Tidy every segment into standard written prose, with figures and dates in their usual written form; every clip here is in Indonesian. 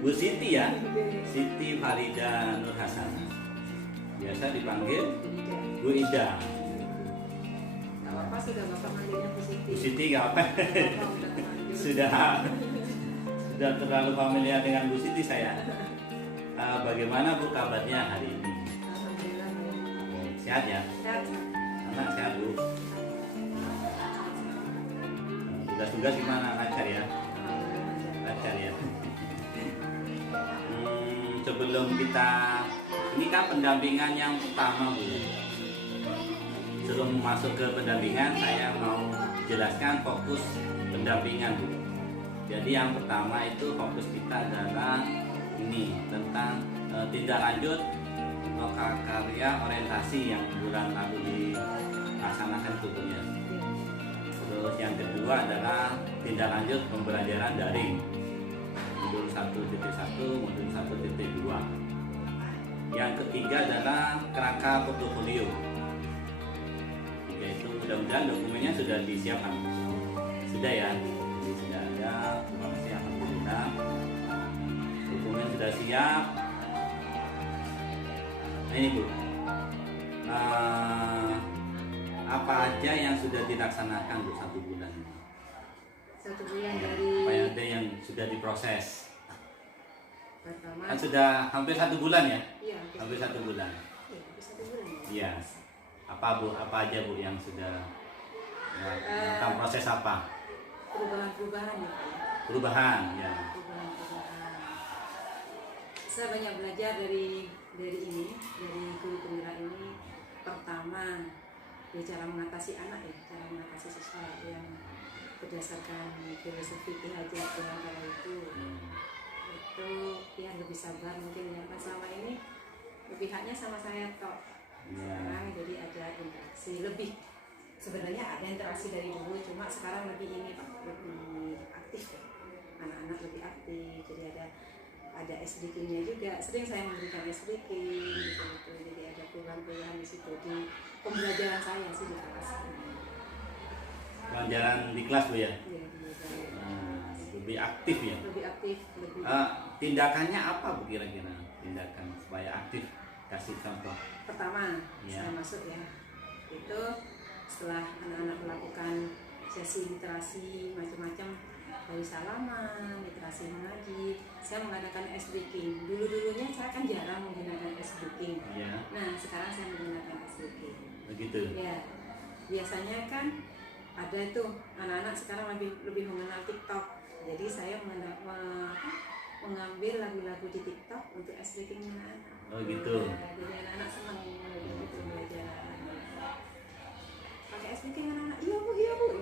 Bu Siti ya, Siti Farida Nur Hasanah. Biasa dipanggil Bu Ida. Gak apa-apa, sudah Bapak manggilnya Bu Siti. Bu Siti nggak apa. Bapak udah manggil. Sudah terlalu familiar dengan Bu Siti saya. Bagaimana Bu kabarnya hari ini? Alhamdulillah baik. Sehat ya? Sehat. Anak sehat Bu. Tugas-tugas gimana? Lancar ya? Lancar ya. Sebelum kita, ini kan pendampingan yang pertama Bu. Sebelum masuk ke pendampingan, saya mau jelaskan fokus pendampingan Bu. Jadi yang pertama itu fokus kita adalah ini tentang tindak lanjut lokal karya orientasi yang bulan lalu dilaksanakan tubuhnya. Terus yang kedua adalah tindak lanjut pembelajaran daring. Modul 1.1, modul 1.2. Yang ketiga adalah kerangka portofolio. Yaitu mudah-mudahan dokumennya sudah disiapkan. Sudah ya? Jadi sudah ada, terima kasih alhamdulillah. Dokumen sudah siap. Nah ini Bu. Apa aja yang sudah dilaksanakan Bu 1 bulan ini? 1 bulan dari Apa yang ada yang sudah diproses? pertama. Kan sudah hampir 1 bulan ya? Iya, Hampir 1 bulan. Iya, hampir 1 bulan. Iya. Apa Bu? Apa aja Bu yang sudah tentang proses apa? Perubahan-perubahan ya Pak. Perubahan ya. Perubahan-perubahan. Saya banyak belajar dari ini, dari guru penggerak ini. Pertama, ya cara mengatasi anak ya, cara mengatasi siswa yang berdasarkan filosofi PHJ kala itu ya lebih sabar mungkin ya, kan selama ini pihaknya sama saya kok. Sekarang jadi ada interaksi lebih, sebenarnya ada interaksi dari dulu, cuma sekarang lebih ini Pak, lebih aktif ya. Anak-anak lebih aktif, jadi ada SDK-nya juga. Sering saya memberikan SDK gitu. Jadi ada perubahan-perubahan di situ di pembelajaran saya sih di kelas. Pelajaran di kelas Bu ya? Iya, Lebih aktif ya? lebih aktif, lebih. Tindakannya apa Bu kira-kira? Tindakan supaya aktif, kasih contoh. Pertama, Ya. saya masuk ya, itu setelah anak-anak melakukan sesi literasi macam-macam, dari salaman, literasi mengaji, saya mengadakan SBK. Dulu-dulunya saya kan jarang menggunakan SBK. Ya. Nah, sekarang saya menggunakan SBK. Begitu. Ya, biasanya kan ada tuh anak-anak sekarang lebih mengenal TikTok. Jadi saya mengambil lagu-lagu di TikTok untuk SBK-nya anak-anak. Oh gitu. Nah, jadi anak-anak senang gitu belajar. Pakai SBK anak-anak, iya Bu, ya gitu.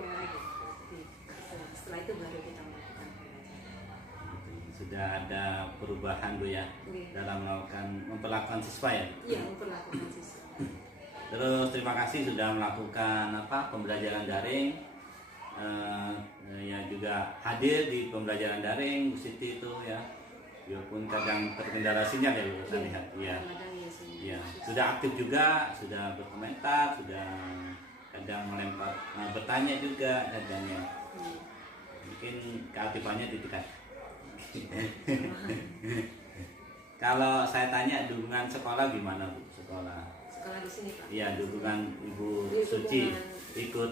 Setelah itu baru kita melakukan pembelajaran. Sudah ada perubahan Bu ya, dalam memperlakukan siswa ya? Iya, memperlakukan siswa. Terus terima kasih sudah melakukan pembelajaran daring. Ya juga hadir di pembelajaran daring Bu Siti itu ya. Biarpun kadang terkendala sinyal ya Bu, saya lihat. Iya. Ya, sudah aktif juga, sudah berkomentar, sudah kadang melempar, bertanya juga kadangnya. Mungkin keaktifannya ditingkat. Kalau saya tanya dukungan sekolah gimana Bu? Sekolah di sini Pak. Iya, dukungan Ibu Suci ikut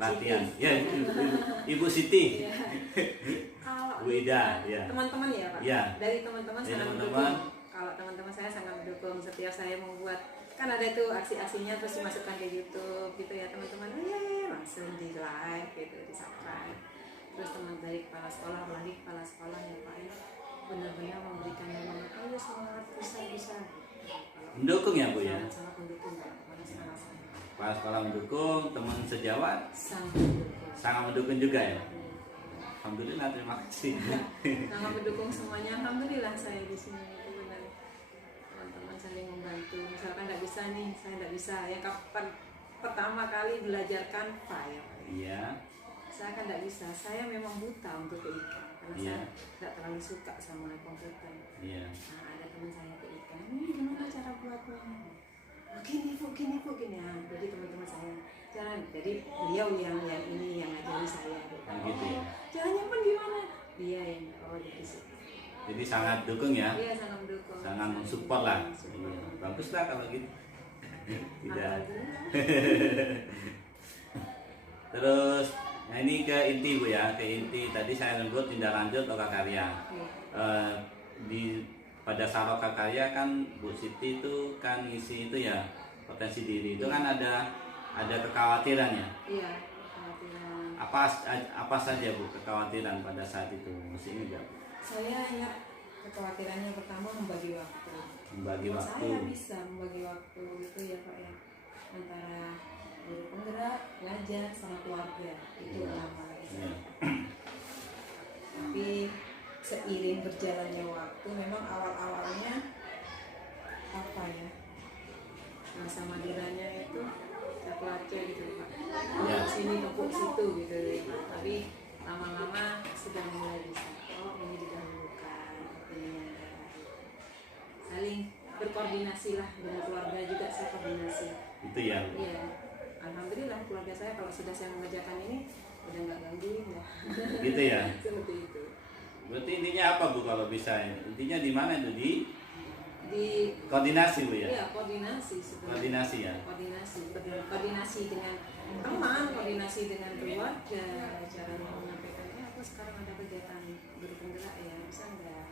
latihan. Siti. Ya, Ibu Siti. Ya. Kalau Bu Ida, ya. teman-teman ya Pak. Ya. Dari teman-teman Dari sangat teman-teman. mendukung. Kalau teman-teman saya sangat mendukung setiap saya membuat, kan ada tuh aksi-aksinya terus dimasukkan ke YouTube gitu ya teman-teman. Oh iya, langsung di like gitu, di subscribe. Terus teman dari kepala sekolah, apalagi kepala sekolah ya Pak ya, benar-benar memberikan semangat, ayo semangat, bisa. Mendukung ya Bu ya. Sangat mendukung Pak. Sangat. Kepala sekolah mendukung, teman sejawat sangat mendukung juga ya. Alhamdulillah, terima kasih. Sangat mendukung semuanya. Alhamdulillah saya di sini itu benar. Teman-teman saling membantu. Misalkan nggak bisa nih, saya nggak bisa. Ya kapan pertama kali belajarkan file. Iya. Saya kan nggak bisa. Saya memang buta untuk TIK karena saya nggak terlalu suka sama komputer. Iya. Nah ada teman saya TIK. Ini gimana cara buatnya? Gini Bu. Nah, jadi teman-teman saya jadi beliau yang ini yang ngajari saya Gitu ya. caranya pun gimana dia yang jadi Jadi sangat dukung ya, Iya, sangat mendukung. sangat mensupport lah. Support. Iya, bagus lah kalau gitu. Tidak. Alhamdulillah. Terus, nah ini ke inti Bu ya, ke inti tadi saya lembut tindak lanjut loka karya. Iya. Di pada saat loka karya kan Bu Siti itu kan ngisi itu ya potensi diri itu kan ada kekhawatirannya. Iya, kekhawatiran. Apa saja Bu kekhawatiran pada saat itu? Masih ingat nggak? Saya ingat kekhawatirannya pertama membagi waktu. Membagi Kalau waktu. saya bisa membagi waktu itu ya Pak ya, antara guru penggerak, ngajar, sama keluarga itu Iya. utama. Iya. Tapi seiring berjalannya waktu, memang awal-awalnya apa ya, masa madiranya itu caklace gitu Pak. Iya. Sini tepuk situ gitu ya Pak. Tapi lama-lama sudah mulai bisa. Oh ini didahulukan, ini yang terakhir. Saling berkoordinasi lah dengan keluarga juga, saya koordinasi. Itu ya. Iya, alhamdulillah keluarga saya kalau sudah saya mengerjakan ini udah nggak gangguin ya. Gitu ya. Seperti itu. Berarti intinya apa Bu kalau bisa? Intinya di mana itu? Di Di koordinasi Bu ya. iya koordinasi sebenarnya. Koordinasi ya. Koordinasi dengan teman, koordinasi dengan keluarga, cara menyampaikannya. Aku sekarang ada kegiatan guru penggerak ya, bisa nggak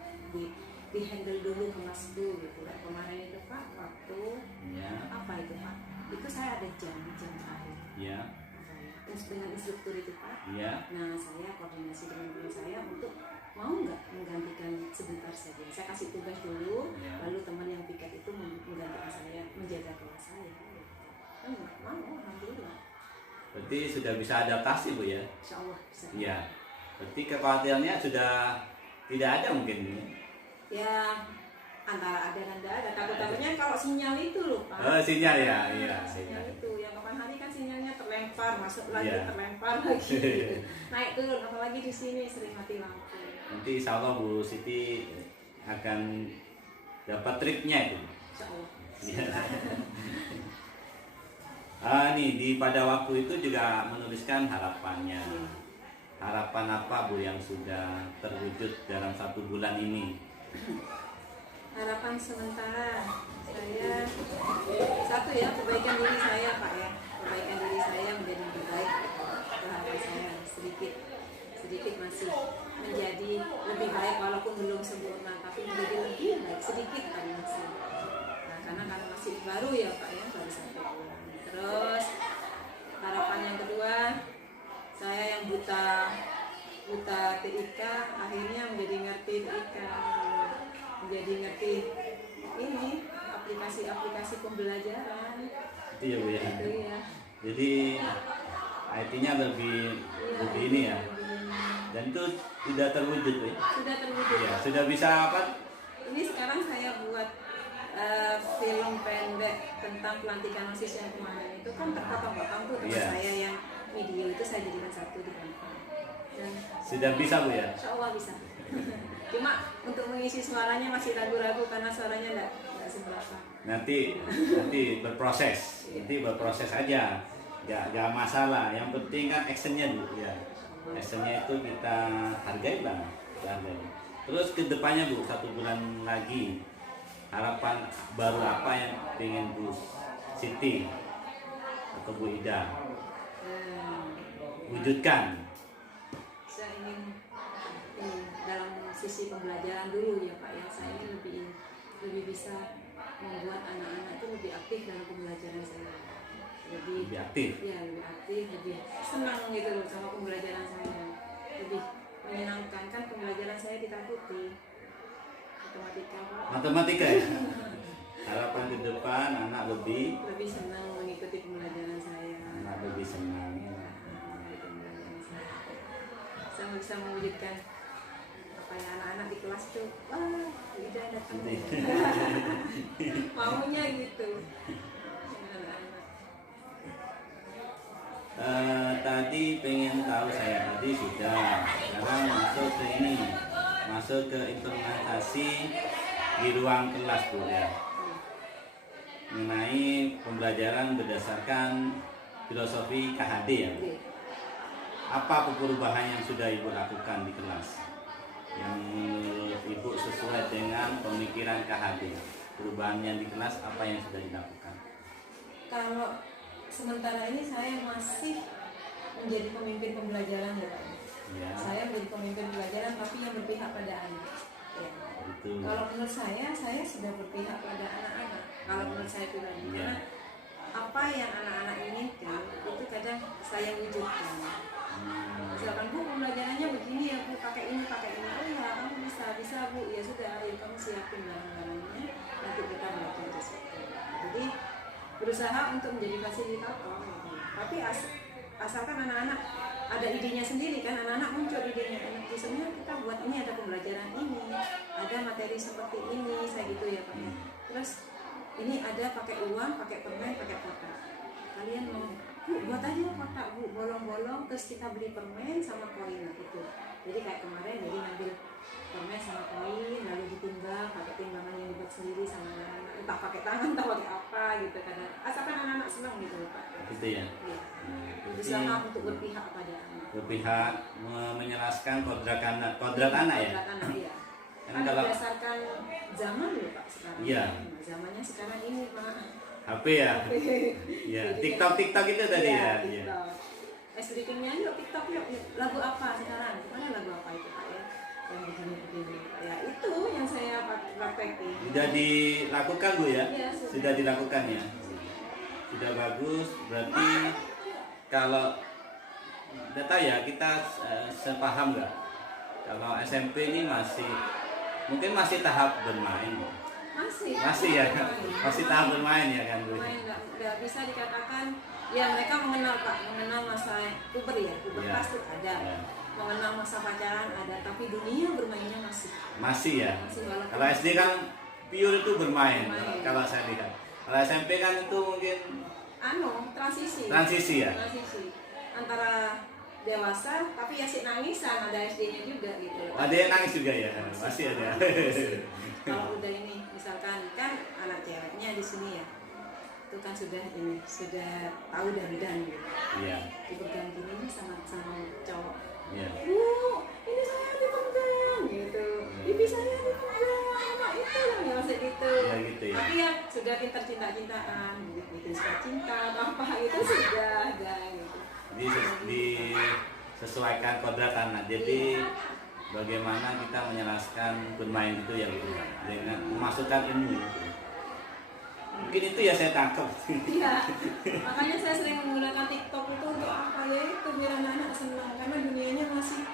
di handle dulu ke masku gitu. Nah, kemarin itu Pak waktu Iya. apa itu Pak? Itu saya ada jam akhir. Iya. Terus dengan instruktur itu Pak. Iya. Nah saya koordinasi dengan guru saya untuk mau nggak menggantikan sebentar saja. Saya kasih tugas dulu, Ya. lalu teman yang piket itu menggantikan saya menjaga kelas saya. Kan nggak mau, alhamdulillah. Berarti sudah bisa adaptasi Bu ya. Insya Allah bisa. Iya. Berarti kekhawatirannya sudah tidak ada mungkin. Ya antara ada dan tidak ada. Takut-takutnya kalau sinyal itu loh Pak. Oh, sinyal ya, iya. Sinyal itu yang kapan hari kan sinyalnya terlempar, masuk lagi, Iya. terlempar lagi. Naik turun, apalagi di sini sering mati lampu. Nanti insya Allah Bu Siti akan dapat triknya itu. Insya Allah. Iya. Nih di pada waktu itu juga menuliskan harapannya. Harapan apa Bu yang sudah terwujud dalam 1 bulan ini? Harapan sementara saya satu ya, perbaikan diri saya Pak ya, perbaikan diri saya menjadi lebih baik. Itu harapan saya, sedikit masih menjadi lebih baik walaupun belum sempurna, tapi menjadi lebih baik sedikit kan masih. Nah, karena masih baru ya Pak ya, baru 1 bulan. Terus harapan yang kedua, saya yang buta TIK akhirnya menjadi ngerti TIK, menjadi ngerti ini aplikasi pembelajaran. Itu ya Bu ya. Itu ya. Jadi IT-nya lebih ini ya. Dan itu sudah terwujud Bu. Sudah terwujud. Ya, sudah bisa apa? Ini sekarang saya buat film pendek tentang pelantikan OSIS yang kemarin itu kan terpotong-potong tuh teman Iya. saya yang video itu saya jadikan satu di kantor. Dan Sudah bisa Bu ya. insya Allah bisa. Cuma untuk mengisi suaranya masih ragu-ragu karena suaranya nggak seberapa. Nanti berproses. Nanti berproses aja. Gak masalah. Yang penting kan actionnya dulu ya. Actionnya itu kita hargai lah. Kita hargai. Terus kedepannya Bu, 1 bulan lagi harapan baru apa yang pengen Bu Siti atau Bu Ida wujudkan? Saya ingin dalam sisi pembelajaran dulu ya Pak ya, saya ingin lebih bisa membuat anak-anak itu lebih aktif dalam pembelajaran saya, lebih aktif. Ya lebih aktif, lebih senang gitu loh sama pembelajaran saya, lebih menyenangkan. Kan pembelajaran saya ditakuti matematika Pak. Matematika ya. Harapan ke depan anak lebih senang mengikuti pembelajaran saya. Anak lebih senang. Saya bisa mewujudkan apa ya, anak-anak di kelas tuh, wah Ida datang. Maunya gitu. Tadi pengen tahu saya tadi sudah. Sekarang masuk ke implementasi di ruang kelas Bu ya. Mengenai pembelajaran berdasarkan filosofi KHD ya. Apa perubahan yang sudah Ibu lakukan di kelas? Yang menurut Ibu pemikiran KHD, perubahan yang di kelas apa yang sudah dilakukan? Kalau sementara ini saya masih menjadi pemimpin pembelajaran ya Pak. Ya, Saya menjadi pemimpin pembelajaran tapi yang berpihak pada anak. Ya. itu. Kalau menurut saya sudah berpihak pada anak-anak. Kalau menurut saya pribadi, Ya. karena apa yang anak-anak inginkan itu kadang saya wujudkan. Misalkan Bu pembelajarannya begini ya Bu, pakai ini. Oh ya kamu bisa Bu, ya sudah ayo kamu siapin barang-barangnya nanti kita belajar di situ. Jadi berusaha untuk menjadi fasilitator. Tapi asalkan anak-anak ada idenya sendiri kan, anak-anak muncul idenya, sebenarnya kita buat ini ada pembelajaran ini, ada materi seperti ini, saya gitu ya Pak. Terus ini ada pakai uang, pakai permen, pakai kotak. Kalian mau Bu, buat aja kotak Bu, bolong-bolong, terus kita beli permen sama koin gitu. Jadi kayak kemarin jadi ngambil permen sama koin, lalu ditimbang pakai timbangan yang dibuat sendiri sama anak-anak, entah pakai tangan, entah pakai apa gitu kan. Asalkan anak-anak senang gitu Pak. Gitu ya. Iya. Berusaha untuk berpihak pada anak. Berpihak menjelaskan kodrat anak ya. Kodrat anak iya. Kan Kan kalau berdasarkan zaman loh Pak sekarang. Iya. Nah, zamannya sekarang ini Pak. HP ya. Ya, Jadi TikTok itu tadi ya. Iya. TikTok. Berikan nyanyi yuk TikTok yuk. Lagu apa sekarang? Mana lagu apa itu Pak ya? Yang begini. Ya itu yang saya praktekin. Sudah dilakukan Bu ya? Iya, Sudah dilakukan ya. Sudah bagus. Berarti kalau data ya kita sepaham nggak? Kalau SMP ini mungkin masih tahap bermain. Masih ya, masih tahap bermain ya kan Bu? Nggak bisa dikatakan ya mereka mengenal masa puber ya, pubertas itu ada, mengenal masa pacaran ada, tapi dunia bermainnya masih ya. Walaupun Kalau SD kan pure itu bermain. Kalau saya lihat, kalau SMP kan itu mungkin transisi ya. Transisi antara dewasa tapi ya si nangisan, ada SD-nya juga gitu. Ada yang nangis juga ya, masih ada. Kalau udah ini misalkan kan anak ceweknya di sini ya, itu kan sudah tahu dan gitu. Iya. Dipegang gini sama cowok. Iya. Bu, ini saya dipegang gitu. Bibi saya dipegang, anak itu ya masih gitu. Ya gitu ya. Tapi ya sudah pintar cinta-cintaan, bikin suka cinta apa itu sudah ada gitu. Disesuaikan kodrat anak. Jadi bagaimana kita menjelaskan bermain itu ya gitu, dengan memasukkan ilmu gitu. Mungkin itu ya saya tangkap. Iya, makanya saya sering menggunakan TikTok itu untuk apa ya, itu biar anak-anak senang karena dunianya masih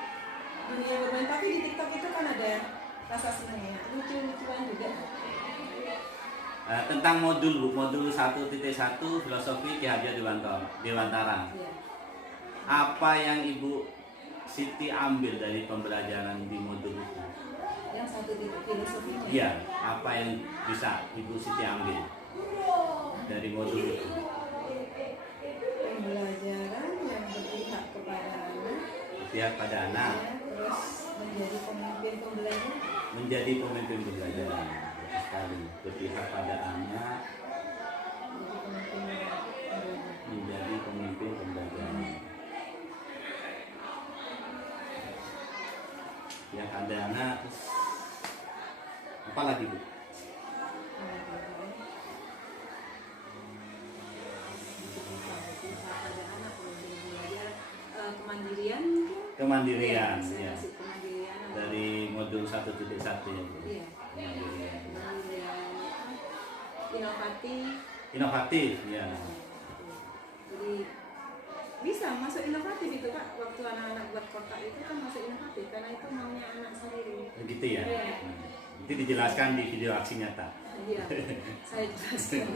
dunia bermain, tapi di TikTok itu kan ada rasa senangnya, lucu-lucuan juga. Tentang modul 1.1 filosofi Ki Hajar Dewantara. Iya. Apa yang Ibu Siti ambil dari pembelajaran di modul itu? Yang satu di filosofinya. Iya, apa yang bisa Ibu Siti ambil dari modul itu? Pembelajaran yang berpihak kepada anak. Berpihak pada anak. Ya, terus menjadi pemimpin pembelajaran. Menjadi pemimpin pembelajaran. Sekali berpihak pada anak. Menjadi pemimpin pembelajaran. Yang ada anak, terus apa lagi Bu? Kemandirian ya. Dari modul 1.1 ya Bu. Iya. Kemandirian. Inovatif ya. Jadi bisa masuk inovatif itu Pak, waktu anak-anak buat kotak itu kan masuk inovatif karena itu maunya anak sendiri. Begitu ya. Iya. Itu dijelaskan di video aksi nyata. Iya, saya jelaskan.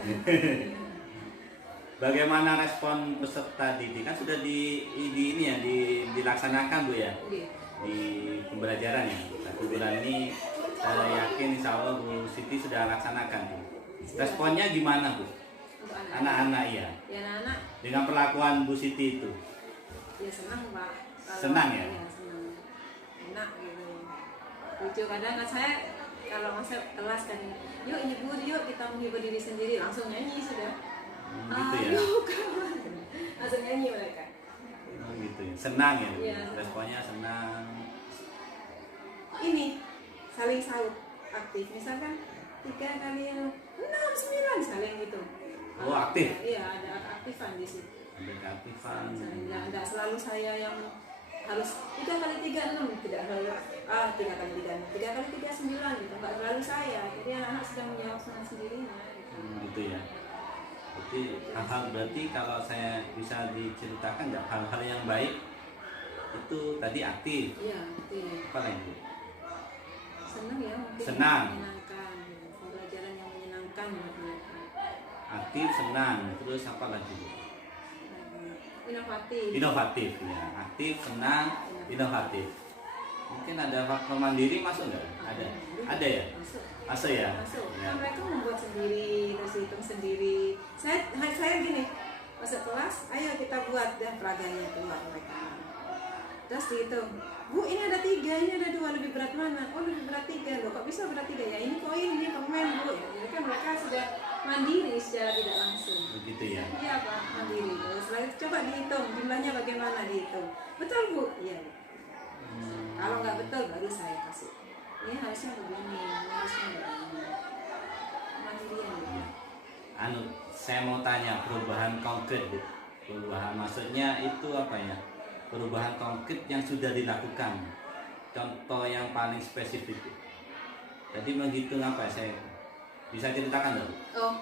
Bagaimana respon peserta didik? Kan sudah dilaksanakan Bu ya, Iya. di pembelajaran ya. 1 bulan ini saya yakin insya Allah Bu Siti sudah laksanakan Bu. Responnya gimana Bu? Untuk Anak-anak ya. Ya anak-anak Dengan perlakuan Bu Siti itu. ya senang Pak. Senang ya? Iya, senang. Enak gitu. Lucu kadang saya kalau masuk kelas kan, yuk nyebur yuk kita menghibur diri sendiri, langsung nyanyi sudah. Gitu ya. Ayo kan. Langsung nyanyi mereka. Gitu ya. Senang ya. Iya. Responnya senang. Ini saling salut. aktif. Misalkan 3 kali 6, 9 saling gitu. Oh, aktif? Iya, ada aktifan di situ. Ada keaktifan. Enggak selalu saya yang harus 3 kali 3 6, tidak selalu 3 kali 3 6, 3 kali 3 9 gitu. Enggak selalu saya. Jadi anak-anak sedang menjawab dengan sendirinya gitu. Gitu ya. Berarti hal-hal, berarti kalau saya bisa diceritakan nggak hal-hal yang baik itu tadi aktif. Iya, aktif. Apa lagi? Senang ya, mungkin Senang. menyenangkan gitu. Pembelajaran yang menyenangkan buat mereka. Aktif, senang, terus apa lagi? Inovatif. Inovatif ya. Aktif, senang, inovatif. Mungkin ada faktor mandiri masuk nggak? Ada ya? Masuk ya? Masuk. Ya. Kan mereka membuat sendiri, terus hitung sendiri. Saya gini, masuk kelas, ayo kita buat dan peraganya keluar mereka. Terus dihitung, Bu ini ada 3, ini ada 2, lebih berat mana? Oh lebih berat 3, loh kok bisa berat 3 ya? Ini koin, ini permen Bu. Ya, jadi kan mereka sudah mandiri secara tidak langsung. Begitu ya. Iya Pak, mandiri. Terus setelah itu coba dihitung, jumlahnya bagaimana dihitung. Betul Bu? Iya Bu. Kalau nggak betul baru saya kasih. Ini harusnya begini, ini harusnya begini. Mandirian gitu. Saya mau tanya perubahan konkret, Bu. Perubahan maksudnya itu apa ya? Perubahan konkret yang sudah dilakukan. Contoh yang paling spesifik. Jadi menghitung apa? Saya bisa ceritakan dong. Oh,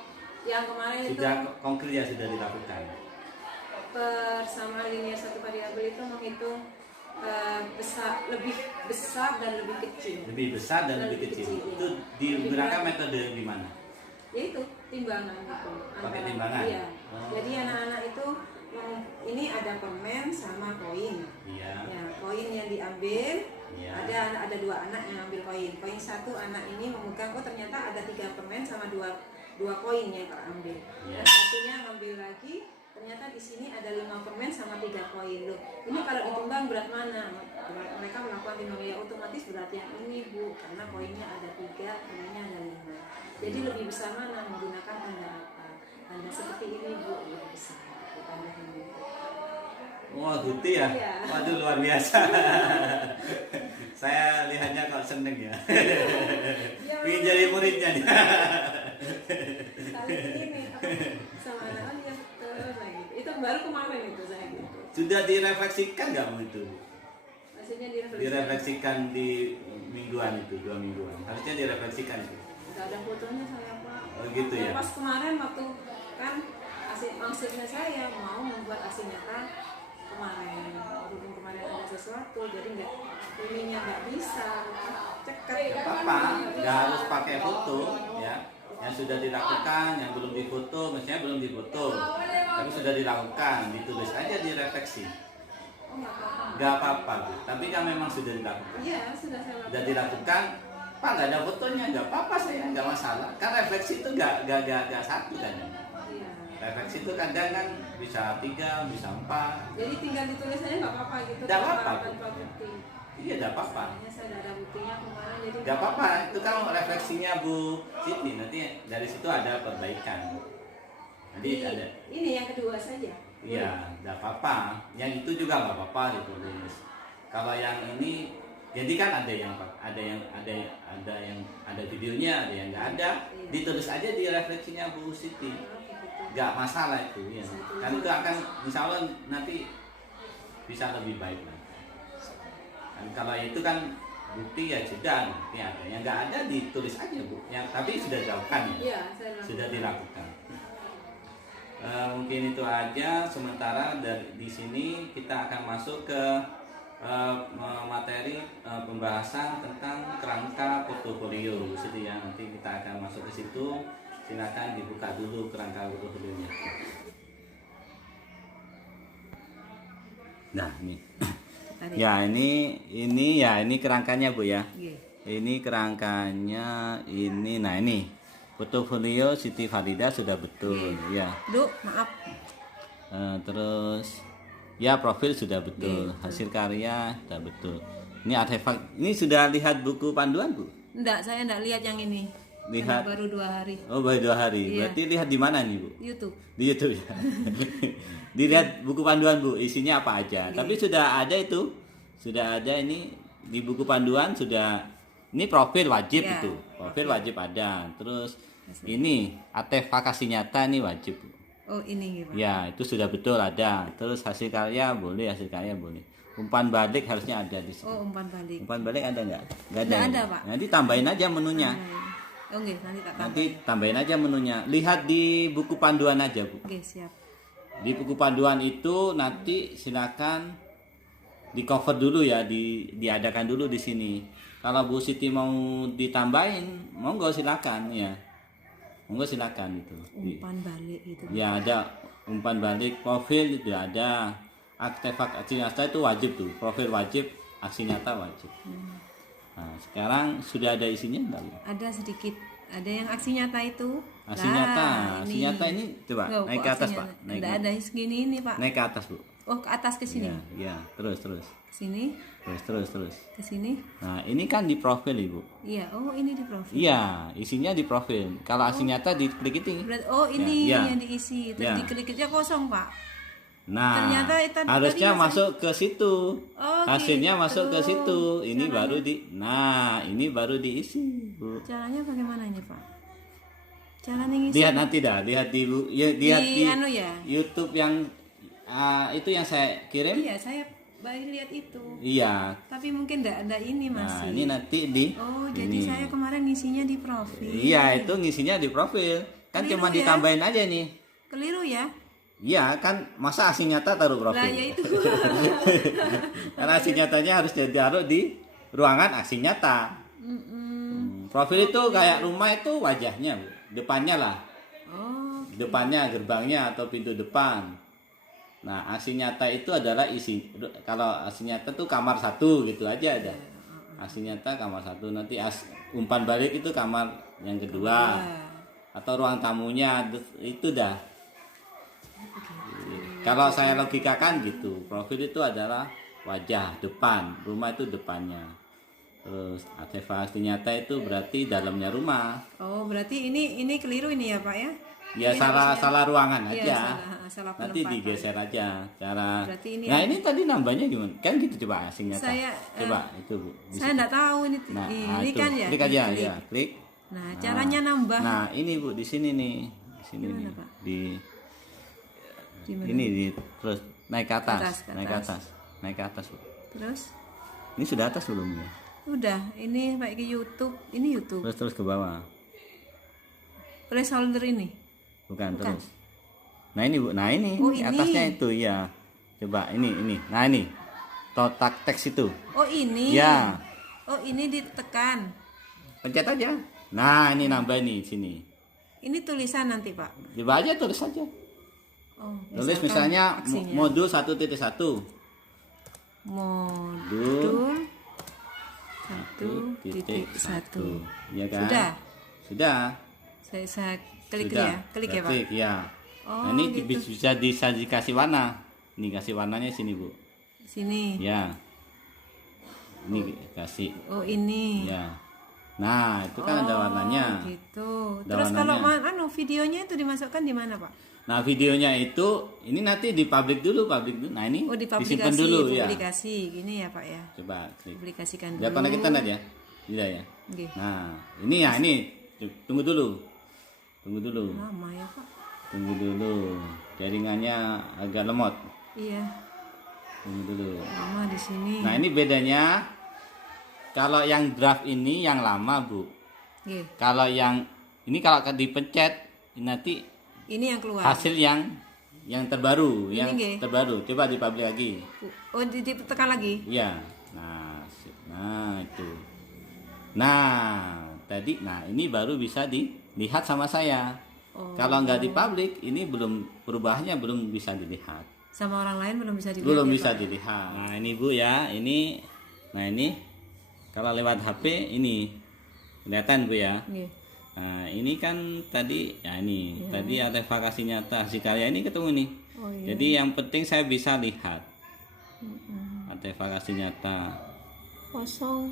yang kemarin Sudah itu konkret ya sudah dilakukan. persamaan linear satu variabel itu menghitung lebih besar dan lebih kecil. Lebih besar dan lebih kecil. Itu digunakan metode di mana? Yaitu timbangan gitu. Pakai timbangan? Iya. Oh. Jadi anak-anak itu ini ada permen sama koin. Iya. Ya, koin yang diambil Iya. ada 2 anak yang ambil koin. Koin 1 anak ini memegang, oh ternyata ada 3 permen sama 2 koin yang terambil. Iya. Dan satunya ngambil lagi, ternyata di sini ada 5 permen sama 3 koin. Loh, ini kalau ditimbang berat mana? Mereka melakukan timbang, ya otomatis berat yang ini Bu, karena koinnya ada 3, permennya ada 5. Jadi lebih besar mana, menggunakan tanda apa? Tanda seperti ini Bu, lebih besar. Tanda ini. Wah, gitu ya? Iya. Waduh, luar biasa. Saya lihatnya kok seneng ya. Ya, Ingin jadi muridnya nih. Saling ini apa, sama anak dia betul lagi. Itu baru kemarin itu saya gitu. Sudah direfleksikan nggak Bu itu? Maksudnya Direfleksikan di mingguan itu, 2 mingguan. Harusnya direfleksikan itu. nggak ada fotonya saya Pak. Oh, gitu ya? Pas kemarin waktu kan maksudnya saya mau membuat aksi nyata kemarin. Berhubung kemarin ada sesuatu, jadi ininya nggak bisa cekat. Gak apa-apa, nggak harus pakai foto ya. Yang sudah dilakukan, yang belum difoto, mestinya belum difoto, tapi sudah dilakukan, ditulis aja di refleksi. Oh nggak apa-apa. Nggak apa-apa Bu, tapi kan memang sudah dilakukan. Iya sudah saya lakukan. Sudah dilakukan, Pak nggak ada fotonya, nggak apa-apa saya, nggak masalah. Kan refleksi itu nggak satu kan. Iya. Refleksi itu kadang kan bisa 3, bisa 4. Jadi tinggal ditulis aja nggak apa-apa gitu. Nggak apa-apa. Tanpa bukti. Iya nggak apa-apa. Soalnya saya udah ada buktinya kemarin jadi. Nggak apa-apa, itu kan refleksinya Bu Siti. Nanti dari situ ada perbaikan. Nanti ada. Ini yang kedua saja. Iya, nggak apa-apa. Yang itu juga nggak apa-apa ditulis. Kalau yang ini, jadi kan ada yang ada videonya, ada yang nggak ada. Ditulis aja di refleksinya Bu Siti. Nggak masalah itu ya. Kan itu akan, insya Allah nanti bisa lebih baik. Dan kalau itu kan bukti ya sudah, nanti ada. Yang nggak ada ditulis aja Bu. Yang tapi sudah dilakukan ya. Iya, saya lakukan. Sudah dilakukan. Mungkin itu aja sementara di sini kita akan masuk ke materi pembahasan tentang kerangka portofolio. Jadi ya nanti kita akan masuk ke situ. Silakan dibuka dulu kerangka portofolionya. Nah, ini. Ya, ini kerangkanya Bu ya. Ini kerangkanya ini. Nah, ini portofolio Siti Farida sudah betul ya. Duh, maaf. Terus ya profil sudah betul, hasil karya sudah betul. Ini artefak. Ini sudah lihat buku panduan Bu? Enggak, saya enggak lihat yang ini. Lihat. Baru 2 hari. Oh, baru 2 hari. Iya. Berarti lihat di mana nih Bu? YouTube. Di YouTube ya. Dilihat buku panduan Bu, isinya apa aja. Tapi sudah ada itu. Sudah ada ini di buku panduan sudah. Ini profil wajib Ya. itu. profil wajib ada. Terus ini aktivasi nyata ini wajib, Bu. Oh ini Pak. Ya, itu sudah betul ada. Terus hasil karya boleh, hasil karya boleh. Umpan balik harusnya ada di sini. Oh umpan balik. Umpan balik ada nggak? Nggak ada. Nggak ya? ada, Pak. Nanti tambahin aja menunya. Oh nggih, nanti tak tambah. Nanti tambahin aja menunya. Lihat di buku panduan aja, Bu. Oke, siap. Di buku panduan itu nanti silakan di cover dulu ya, diadakan dulu di sini. Kalau Bu Siti mau ditambahin, monggo silakan ya. Monggo silakan itu. Umpan balik gitu. Ya ada umpan balik, profil itu ada. Aktivasi nyata itu wajib tuh, profil wajib, aksi nyata wajib. Nah, sekarang sudah ada isinya enggak, Bu? Ada sedikit. Ada yang aksi nyata itu. Aksi Lah, nyata, aksi nyata ini coba Nggak, naik kok ke atas, aksi Pak. nyata? Naik, Nggak ada segini ini, Pak. naik ke atas, Bu. Oh, ke atas ke sini. Ya, terus. Ke sini, Terus. ke sini. Nah, ini kan di profil, Ibu. Iya, oh ini di profil. Iya, isinya di profil. Kalau aksi nyata diklik itu. Berarti oh ini Ya, ya. yang diisi. Terus Ya. diklik aja kosong, Pak. Nah, Ternyata harusnya tadi masuk ke situ. Oh, Hasilnya gitu. masuk ke situ. Ini Caranya? baru ini baru diisi, Bu. Caranya bagaimana ini, Pak? Caranya ngisi. Lihat nanti dah, lihat di lihat Di anu ya? YouTube yang itu yang saya kirim. Iya, saya baru lihat itu. Iya. Tapi mungkin enggak ada ini Nah, masih. ini nanti di Oh, jadi ini. saya kemarin ngisinya di profil. Iya, itu ngisinya di profil. Kan Keliru cuma ya? ditambahin aja nih. Keliru ya? Iya, kan masa aksi nyata taruh profil. Lah ya itu. Karena aksi nyatanya harus ditaruh di ruangan aksi nyata. Profil itu kayak rumah itu wajahnya, Bu. Depannya lah. Oh, Depannya, gerbangnya atau pintu depan. Nah, aksi nyata itu adalah isi. Kalau aksi nyata tuh kamar satu gitu aja ada. Aksi nyata kamar satu, nanti umpan balik itu kamar yang kedua. Atau ruang tamunya itu dah. Kalau saya logikakan gitu, profil itu adalah wajah depan, rumah itu depannya. Terus aktivasi nyata itu berarti dalamnya rumah. oh berarti ini keliru ini ya, Pak ya? Ya Ini salah harusnya- salah ruangan Iya, aja. salah Nanti penempatan. digeser aja cara. Berarti ini Nah, ini tadi nambahnya gimana? Kan gitu coba asing nyata. Saya, Coba itu, Bu. Di Saya situ. enggak tahu ini. Nah, Ini itu. kan ya. Klik aja diklik. ya, klik. Nah, caranya nambah. Nah, ini Bu di sini nih. Di sini Gimana, nih. Pak? Di Gimana? ini di terus naik ke atas, Atas, ke naik ke atas. atas. Naik ke atas, Bu. Terus Ini sudah atas belum ya? udah, ini pakai ke YouTube. Ini YouTube. Terus ke bawah. Placeholder ini. Bukan, terus. Nah, ini Bu. Nah, ini, Oh, ini ini. atasnya itu ya. Coba ini. Nah, ini. Totak teks itu. Oh, ini. Ya. Oh, ini ditekan. Pencet aja. Nah, ini nambah nih sini. Ini tulisan nanti, Pak. Coba aja tulis aja. Oh, Tulis misalnya aksinya. modul 1.1. Modul 1.1. Ya kan? Sudah. Sudah. Saya klik Sudah. ya. Klik ya, Pak. Klik ya. Oh, Nah, ini gitu. bisa dikasih warna. Ini kasih warnanya sini, Bu. Sini. Ya. Ini kasih. Oh, ini. Ya. Nah, itu kan ada warnanya. Gitu. Ada Terus kalau warnanya. videonya itu dimasukkan di mana, Pak? Nah, videonya itu ini nanti dipublish dulu. Nah, ini Oh, disimpan dipublikasi, dulu ya. publikasi. Gini ya, Pak ya. Coba klik. Publikasikan dulu. Udah connected aja? Tidak ya? Oke. Nah, ini ya ini. Tunggu dulu. Lama ya, Pak. Tunggu dulu. Jaringannya agak lemot. Iya, Tunggu dulu. lama di sini. Nah, ini bedanya. Kalau yang draft ini yang lama, Bu. Oke. Kalau yang ini kalau dipencet nanti Ini yang keluar. hasil yang terbaru, Ini yang nggih. terbaru. Coba dipublish lagi. Oh, ditekan lagi. Iya. Nah, itu. Nah, tadi ini baru bisa dilihat sama saya. Oh. Kalau nggak dipublish, ini perubahannya belum bisa dilihat. Sama orang lain belum bisa dilihat. Belum ya, bisa Pak? dilihat. Nah, ini Bu ya, ini kalau lewat HP ini kelihatan Bu ya. Oke. Nah, ini kan tadi tadi aktivasi nyata hasil karya ini ketemu nih. Oh, iya. Jadi yang penting saya bisa lihat aktivasi nyata. Kosong.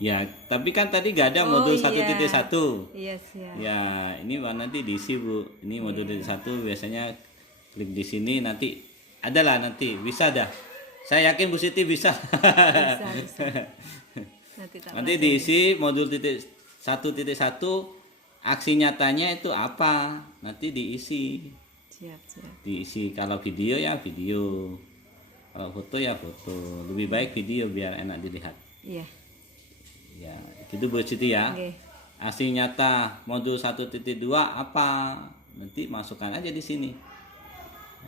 Ya, tapi kan tadi nggak ada Oh, modul iya. 1.1. Iya, siap. Ya, ini nanti diisi Bu. Ini modul 1 biasanya klik di sini nanti adalah nanti bisa dah. Saya yakin Bu Siti bisa. Bisa. Nanti tak Nanti diisi modul 1.1 aksi nyatanya itu apa? Nanti diisi. Siap. Diisi kalau video ya video. Kalau foto ya foto. Lebih baik video biar enak dilihat. Iya. Ya, itu Bu Siti ya. Oke. Aksi nyata modul 1.2 apa? Nanti masukkan aja di sini.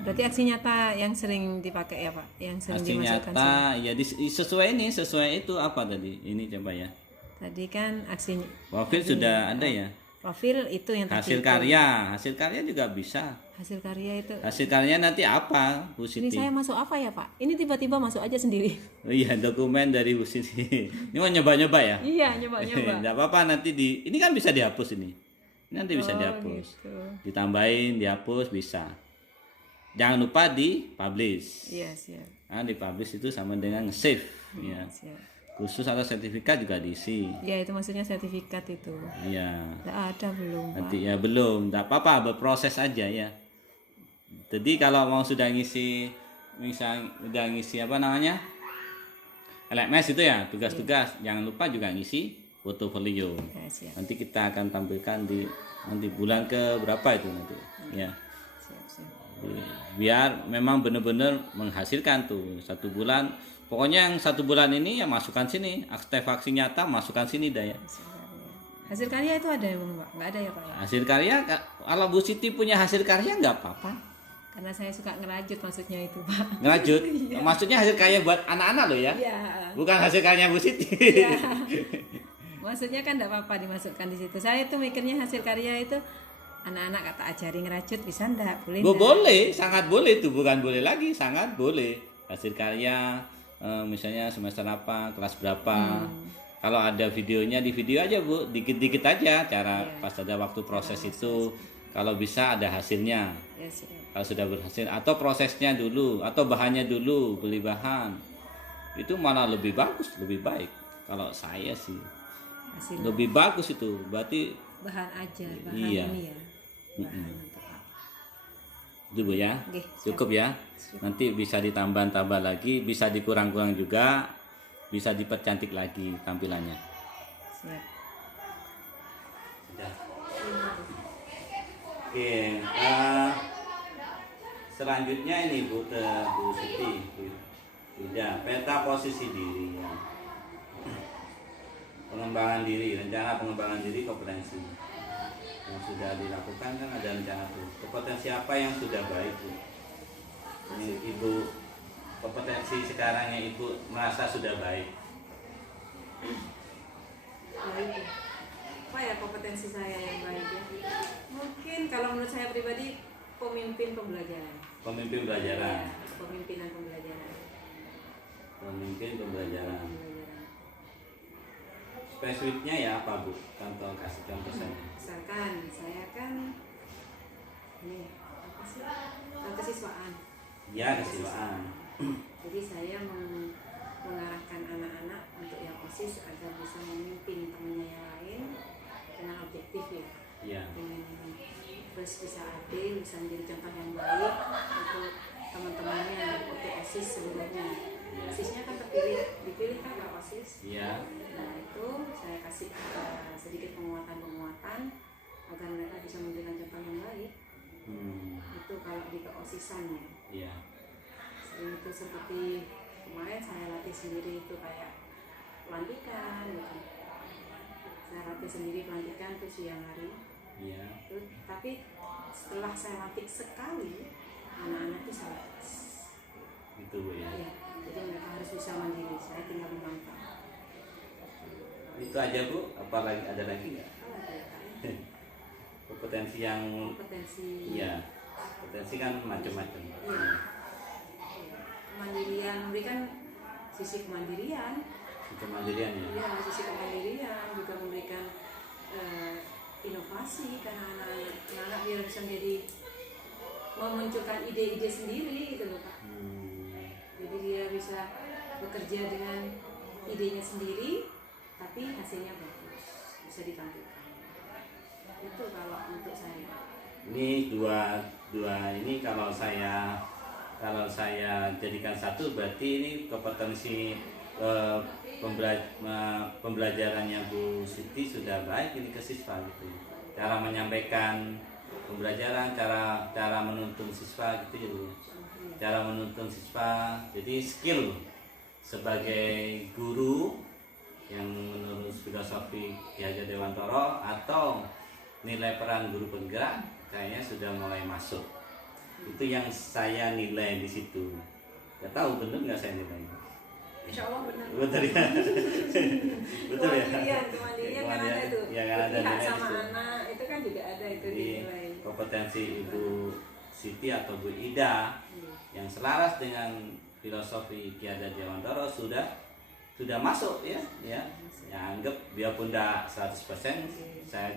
Berarti aksi nyata yang sering dipakai ya Pak? Yang sering Aksi dimasukkan nyata ya sesuai itu apa tadi? Ini coba ya. Tadi kan aksi Profil sudah ada ya. profil itu yang tadi Hasil itu. hasil karya juga bisa. Hasil karya itu. Hasil karya nanti apa, Bu Ini Siti? saya masuk apa ya Pak? Ini tiba-tiba masuk aja sendiri. Oh iya, dokumen dari Bu Siti. Ini mau nyoba-nyoba ya? Iya, nyoba-nyoba. Enggak apa-apa nanti ini kan bisa dihapus ini. Ini nanti bisa Oh, dihapus. gitu. Ditambahin, dihapus bisa. Jangan lupa di-publish. Iya, siap. Nah, di-publish itu sama dengan save ya. Siap. Khusus atau sertifikat juga diisi. Ya, itu maksudnya sertifikat itu. Iya. Nggak ada belum Pak? Nanti ya belum, enggak apa-apa, berproses aja ya. Jadi kalau mau sudah ngisi misal udah ngisi apa namanya? LMS itu ya, tugas-tugas, jangan lupa juga ngisi portofolio. Ya, siap. Nanti kita akan tampilkan di nanti bulan ke berapa itu nanti. Ya. Siap. Biar memang benar-benar menghasilkan tuh 1 bulan. Pokoknya yang 1 bulan ini ya masukkan sini, akte vaksin nyata masukkan sini dah ya. Hasil karya itu ada ya Bang Pak? Nggak ada ya Pak? Hasil karya kalau Bu Siti punya hasil karya nggak apa-apa. Karena saya suka ngerajut maksudnya itu Pak. Ngerajut. Maksudnya hasil karya buat anak-anak loh ya. Iya. Bukan hasil karya Bu Siti. Iya. Maksudnya kan enggak apa-apa dimasukkan di situ. Saya itu mikirnya hasil karya itu anak-anak kata ajari ngerajut bisa enggak? Boleh enggak? Boleh, sangat boleh itu, bukan boleh lagi, sangat boleh. Hasil karya misalnya semester apa, kelas berapa. Kalau ada videonya di video aja Bu, dikit-dikit aja cara pas ada waktu proses itu. Kalau bisa ada hasilnya. Ya, siap. Kalau sudah berhasil atau prosesnya dulu atau bahannya dulu, beli bahan. Itu malah lebih bagus, lebih baik. Kalau saya sih Hasil lebih bagus itu. Berarti bahan aja, bahan Iya. ini ya. Bahan untuk apa? itu Bu ya. Oke, siap. Cukup ya. Nanti bisa ditambah-tambah lagi, bisa dikurang-kurang juga, bisa dipercantik lagi tampilannya. Siap. Oke, selanjutnya ini Bu Siti. Sudah peta posisi diri ya. Pengembangan diri, rencana pengembangan diri kompetensi. Yang sudah dilakukan kan ada rencana tuh. Kompetensi apa yang sudah baik Bu? Ini Ibu kompetensi sekarang yang Ibu merasa sudah baik. Baik ya. Apa ya kompetensi saya yang baik ya? Mungkin kalau menurut saya pribadi pemimpin pembelajaran. Pemimpin pembelajaran. Ya, kepemimpinan pembelajaran. Pemimpin pembelajaran. Spesifiknya ya apa Bu? Contoh, kasih contoh saja. Misalkan saya kan ini apa sih? Kesiswaan. Ya, kesiswaan. Jadi saya mengarahkan anak-anak untuk yang OSIS agar bisa memimpin temannya yang lain dengan objektif ya. Ya. Terus bisa adil, bisa menjadi contoh yang baik untuk teman-temannya untuk OSIS seluruhnya. OSISnya kan dipilih kan Pak OSIS. Iya. Nah itu saya kasih sedikit penguatan agar mereka bisa memberikan contoh yang baik. Itu kalau di keosisan ya. Iya. Selain itu seperti kemarin saya latih sendiri itu kayak pelantikan gitu. Saya latih sendiri pelantikan tuh siang hari. Iya. Tapi setelah saya latih sekali anak-anak itu saya lepas. Itu Bu ya. Ya, jadi mereka harus bisa mandiri. Saya tinggal memantau. Itu aja Bu, apalagi ada lagi nggak? Kompetensi yang Kompetensi. iya. Kompetensi kan macam-macam. Iya. Kemandirian, memberikan sisi kemandirian. Kemandirian ya. Iya, sisi kemandirian juga memberikan inovasi karena anak-anak biar bisa menjadi memunculkan ide-ide sendiri gitu loh Pak. Jadi dia bisa bekerja dengan idenya sendiri, tapi hasilnya bagus, bisa ditampilkan. Itu kalau untuk saya. Ini dua ini kalau saya jadikan satu berarti ini kompetensi pembelajarannya Bu Siti sudah baik ini ke siswa gitu. Cara menyampaikan pembelajaran, cara menuntun siswa gitu ya Bu. Cara menuntun siswa, jadi skill sebagai guru yang menurut filosofi Ki Hajar Dewantara atau nilai peran guru penggerak kayaknya sudah mulai masuk. Itu yang saya nilai di situ. Gak tahu bener nggak saya nilai? Insya Allah benar. Betul ya. Betul ya. Kemandirian kan ada tuh. Ya, kan ada Berpihak nilai sama itu. anak itu kan juga ada itu Jadi dinilai. kompetensi Ibu Siti atau Bu Ida yang selaras dengan filosofi Ki Hajar Dewantara sudah masuk ya. Ya anggap biarpun tidak 100%, saya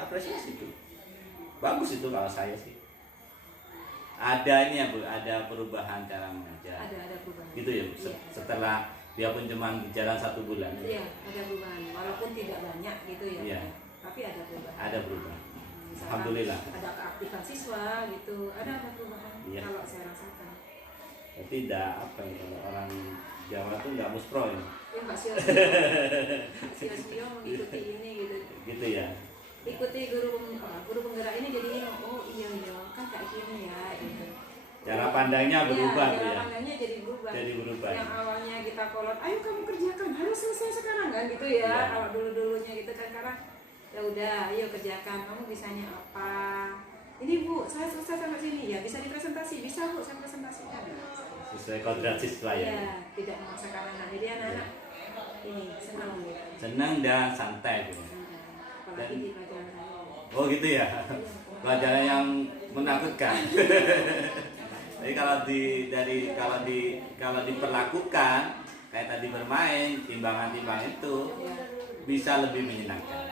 apresiasi itu. Bagus itu kalau saya sih. Ada ini ya Bu, ada perubahan cara mengajar. Ada perubahan. Gitu ya Bu. Iya. Setelah biarpun cuma jalan 1 bulan. Iya, ada perubahan. Walaupun tidak banyak gitu ya. Iya. Tapi ada perubahan. Ada perubahan. Misalkan Alhamdulillah. ada keaktifan siswa gitu, ada perubahan. Iya. Kalau saya rasakan. Tapi tidak apa ya, kalau orang Jawa tuh nggak muspro ya. Ya nggak sia-sia mengikuti ini gitu. Gitu ya. Ikuti guru penggerak ini jadi oh iya kan kayak gini ya gitu. Cara pandangnya berubah tuh Cara ya. pandangnya jadi berubah. Jadi berubah. Yang awalnya kita kolot, ayo kamu kerjakan, harus selesai sekarang kan gitu ya. Iya. Kalau dulunya gitu kan karena ya udah, ayo kerjakan, kamu bisanya apa? Ini Bu, saya selesai sampai sini ya, bisa dipresentasi, bisa Bu, saya presentasikan. Sesuai kodrat siswa ya. Iya, tidak memaksakan anak. Jadi anak-anak ini senang gitu. Senang dan santai gitu. Apalagi di pelajaran saya. Oh gitu ya. Pelajaran yang menakutkan. Jadi kalau diperlakukan kayak tadi bermain timbangan-timbangan itu bisa lebih menyenangkan.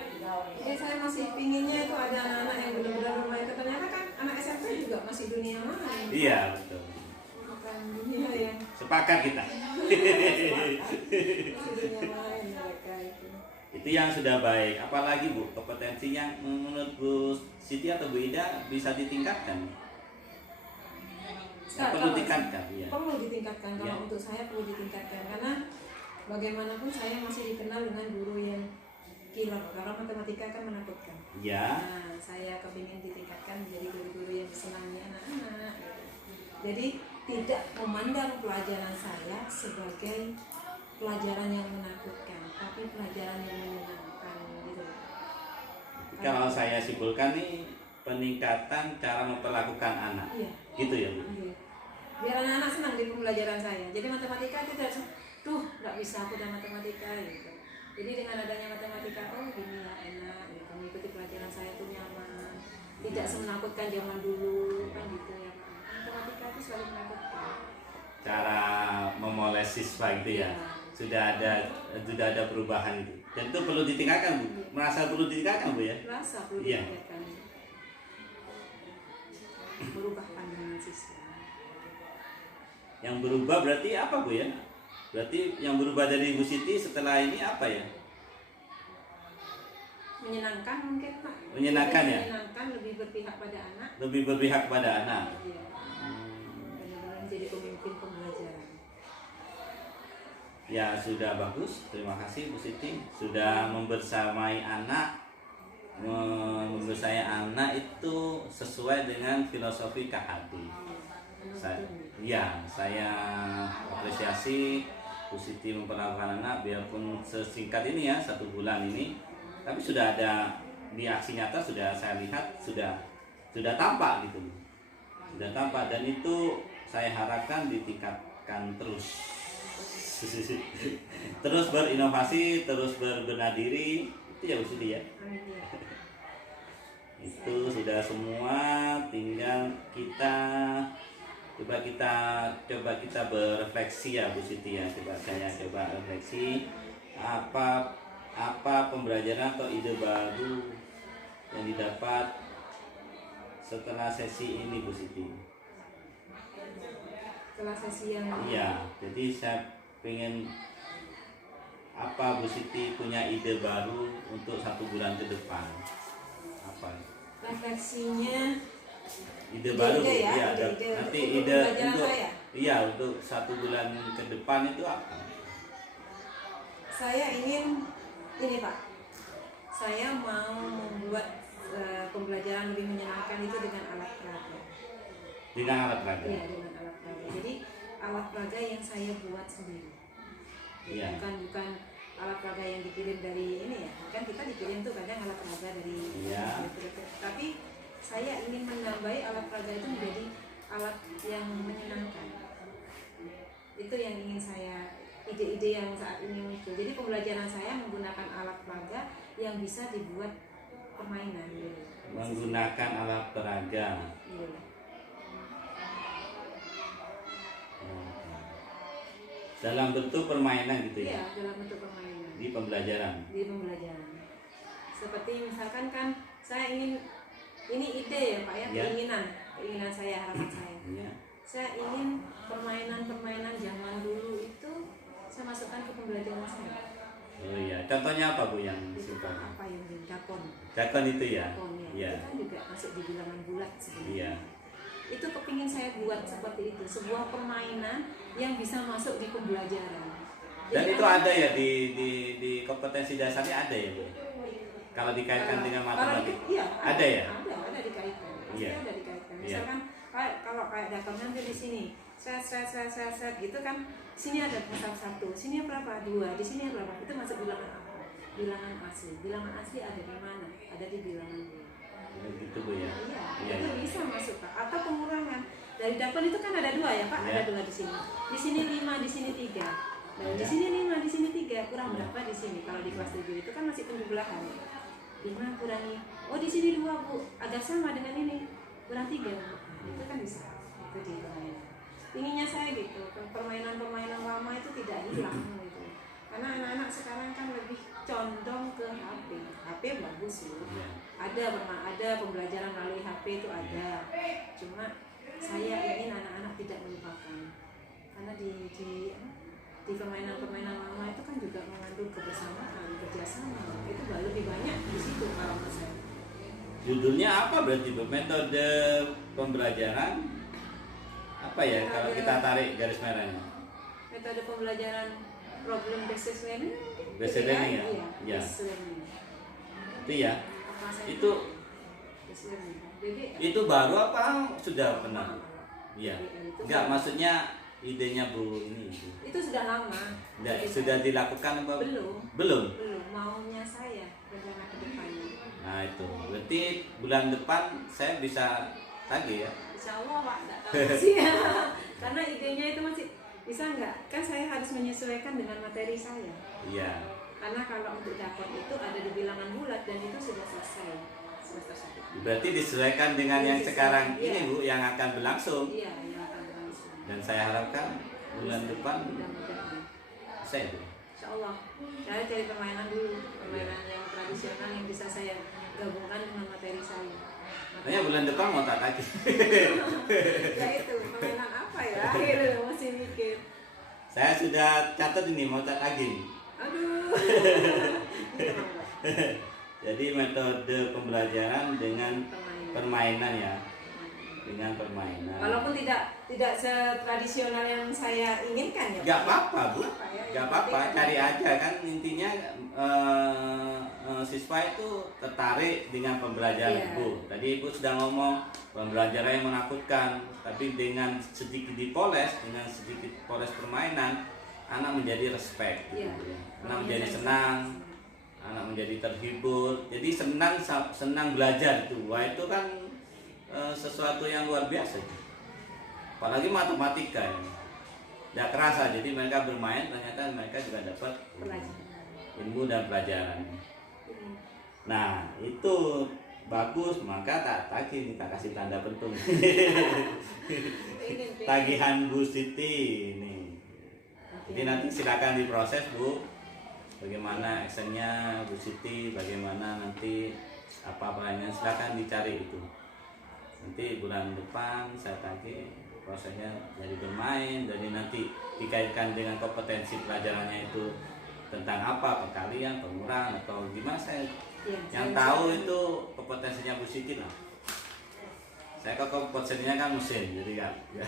Ya saya masih pinginnya itu ada anak-anak yang benar-benar bermain. Ternyata kan anak SMP juga masih dunia main. Iya betul. Bukan dunia yang Sepakat kita. masih dunia main mereka itu. Itu yang sudah baik. Apalagi Bu, kompetensi yang menurut Bu Siti atau Bu Ida bisa ditingkatkan. Perlu ditingkatkan, ya. Perlu ditingkatkan. Kalau Ya. untuk saya perlu ditingkatkan karena bagaimanapun saya masih dikenal dengan guru yang killer karena matematika kan menakutkan. Ya. Nah, saya kepingin ditingkatkan menjadi guru-guru yang senangnya anak-anak. Gitu. Jadi tidak memandang pelajaran saya sebagai pelajaran yang menakutkan, tapi pelajaran yang menyenangkan gitu. Kalau saya simpulkan nih peningkatan cara memperlakukan anak. Iya. Gitu ya Bu. Iya. Biar anak-anak senang di pembelajaran saya. Jadi matematika tidak nggak bisa aku dan matematika gitu. Jadi dengan adanya matematika, oh gini ya enak, gitu. Mengikuti pelajaran saya tuh nyaman, tidak semenakutkan zaman dulu kan gitu ya Pak. Matematika itu selalu menakutkan. Cara memoles siswa gitu ya. Sudah ada perubahan itu. Dan itu perlu ditingkatkan Bu. Merasa perlu ditingkatkan Bu ya. Rasa perlu Iya. ditingkatkan. Berubah pandangan siswa. Yang berubah berarti apa Bu ya? Berarti yang berubah dari Bu Siti setelah ini apa ya? Menyenangkan mungkin Pak. Menyenangkan ya? Menyenangkan, lebih berpihak pada anak. Lebih berpihak pada anak. Iya. Benar-benar menjadi pemimpin pembelajaran. Ya sudah bagus, terima kasih Bu Siti sudah membersamai anak. Membersamai anak itu sesuai dengan filosofi KHD. Saya apresiasi Bu Siti memperlakukan anak biarpun sesingkat ini ya 1 bulan ini, tapi sudah ada di aksi nyata sudah saya lihat sudah tampak gitu, sudah tampak dan itu saya harapkan ditingkatkan terus. Terus berinovasi, terus berbenah diri, itu ya Bu Siti ya. Itu sudah semua, tinggal kita coba kita berefleksi ya Bu Siti ya. Saya coba refleksi apa pembelajaran atau ide baru yang didapat setelah sesi ini Bu Siti. Setelah sesi yang Iya, jadi saya pengen apa Bu Siti punya ide baru untuk 1 bulan ke depan. Apa? refleksinya Ide baru ya, ya, ide nanti untuk ide pembelajaran untuk saya. iya untuk 1 bulan ke depan itu apa? Saya ingin ini Pak, saya mau membuat pembelajaran lebih menyenangkan itu dengan alat peraga. Dengan alat peraga. Iya, dengan alat peraga. Jadi alat peraga yang saya buat sendiri. Iya. Bukan alat peraga yang dikirim dari ini ya. Kan kita dikirim tuh kadang alat peraga dari Iya. Tapi saya ingin menambahi alat peraga itu menjadi alat yang menyenangkan. Itu yang ingin saya, ide-ide yang saat ini muncul. Jadi pembelajaran saya menggunakan alat peraga yang bisa dibuat permainan gitu. Menggunakan alat peraga. Iya. Dalam bentuk permainan gitu Iya, ya. dalam bentuk permainan. Di pembelajaran. Di pembelajaran. Seperti misalkan kan saya ingin, ini ide ya Pak ya, Ya. keinginan saya, harapan saya. Iya. Saya ingin permainan-permainan zaman dulu itu saya masukkan ke pembelajaran saya. Oh iya. Contohnya apa Bu yang Itu suka? apa yang di dakon? Dakon itu ya. Dakon ya. Iya. Itu kan juga masuk di bilangan bulat sebenarnya. Iya. Itu kepingin saya buat seperti itu, sebuah permainan yang bisa masuk di pembelajaran. Dan Jadi itu ada ya di kompetensi dasarnya ada ya Bu? Kalau dikaitkan dengan matematik. Iya, Ada ya? Ada dikaitkan. Pasti Iya. ada dikaitkan. Iya. Misalkan kalau kayak dakon nanti di sini, set gitu kan. Sini ada pasal 1, sini berapa? 2, di sini berapa? Itu masuk bilangan apa? Bilangan asli. Bilangan asli ada di mana? Ada di bilangan bulat. Gitu Bu ya. Iya, Iya. itu bisa masuk Pak. Atau pengurangan. Dari dakon itu kan ada 2 ya Pak, Iya. ada 2 di sini. Di sini 5, di sini 3. Nah, di Iya. sini 5, di sini 3. Kurang Iya. berapa di sini? Kalau di kelas 7 itu kan masih penjumlahan. 5 kurangi. Oh, di sini 2 Bu. Agak sama dengan ini. Kurang 3 Bu. Itu kan bisa. Itu di permainan. Inginnya saya gitu, permainan-permainan lama itu tidak hilang gitu. Karena anak-anak sekarang kan lebih condong ke HP. HP bagus sih. Iya. Ada pembelajaran melalui HP itu ada. Cuma saya ingin anak-anak tidak melupakan. Karena di permainan-permainan lama itu kan juga mengandung kebersamaan, kerjasama. Itu lebih banyak di situ kalau menurut saya. Judulnya apa berarti Bu? Metode pembelajaran apa ya kalau kita tarik garis merahnya? Metode pembelajaran problem based learning. Based learning ya? Iya. Iya. Based learning. Itu ya. Apa saya Itu based learning. Jadi itu baru apa sudah pernah? Iya. Itu Enggak, maksudnya idenya Bu ini Bu. itu sudah lama. Enggak, Jadi sudah dilakukan apa? belum. Belum. Belum, maunya saya rencana ke depannya. Nah, itu. Berarti bulan depan saya bisa tagih ya. Insya Allah Pak, nggak tahu sih. Karena idenya itu masih bisa nggak? Kan saya harus menyesuaikan dengan materi saya. Iya. Karena kalau untuk dakon itu ada di bilangan bulat dan itu sudah selesai semester 1. Berarti disesuaikan dengan yang sekarang Iya. ini Bu yang akan berlangsung. Iya, yang akan berlangsung. Dan saya harapkan bulan depan Mudah-mudahan. saya Bu. Insya Allah. Saya cari permainan dulu, permainan yang tradisional yang bisa saya gabungkan dengan materi saya. Makanya bulan depan mau tak tagih. Ya itu, permainan apa ya? Gitu, masih mikir. Saya sudah catat ini mau tak tagih. Aduh. Gimana, Pak? Jadi metode pembelajaran dengan permainan ya. Dengan permainan. Walaupun tidak setradisional yang saya inginkan ya. Gak apa-apa Bu. Apa ya, Gak yang apa-apa, penting cari ada- aja kan intinya siswa itu tertarik dengan pembelajaran Iya. Ibu. Tadi Ibu sudah ngomong pembelajaran yang menakutkan, tapi dengan sedikit dipoles, dengan sedikit poles permainan, anak menjadi respect, gitu. Iya. Anak menjadi senang, anak menjadi terhibur, jadi senang belajar itu. Wah itu kan sesuatu yang luar biasa. Apalagi matematika, tidak kerasa. Jadi mereka bermain, ternyata mereka juga dapat Pelajaran. ilmu dan pelajaran. Ini. Nah itu bagus, maka tak tagih, tak kasih tanda pentung. Ini. Tagihan Bu Siti ini. Jadi nanti silakan diproses Bu. Bagaimana actionnya Bu Siti, bagaimana nanti apa pertanyaan, silakan dicari itu. Nanti bulan depan saya tagih prosesnya dari bermain, jadi nanti dikaitkan dengan kompetensi pelajarannya itu tentang apa, perkalian, pengurangan atau gimana saya Iya, yang saya tahu bisa- itu kompetensinya Bu Siti lah. Saya kok kompetensinya kan mesin, jadi kan. Iya,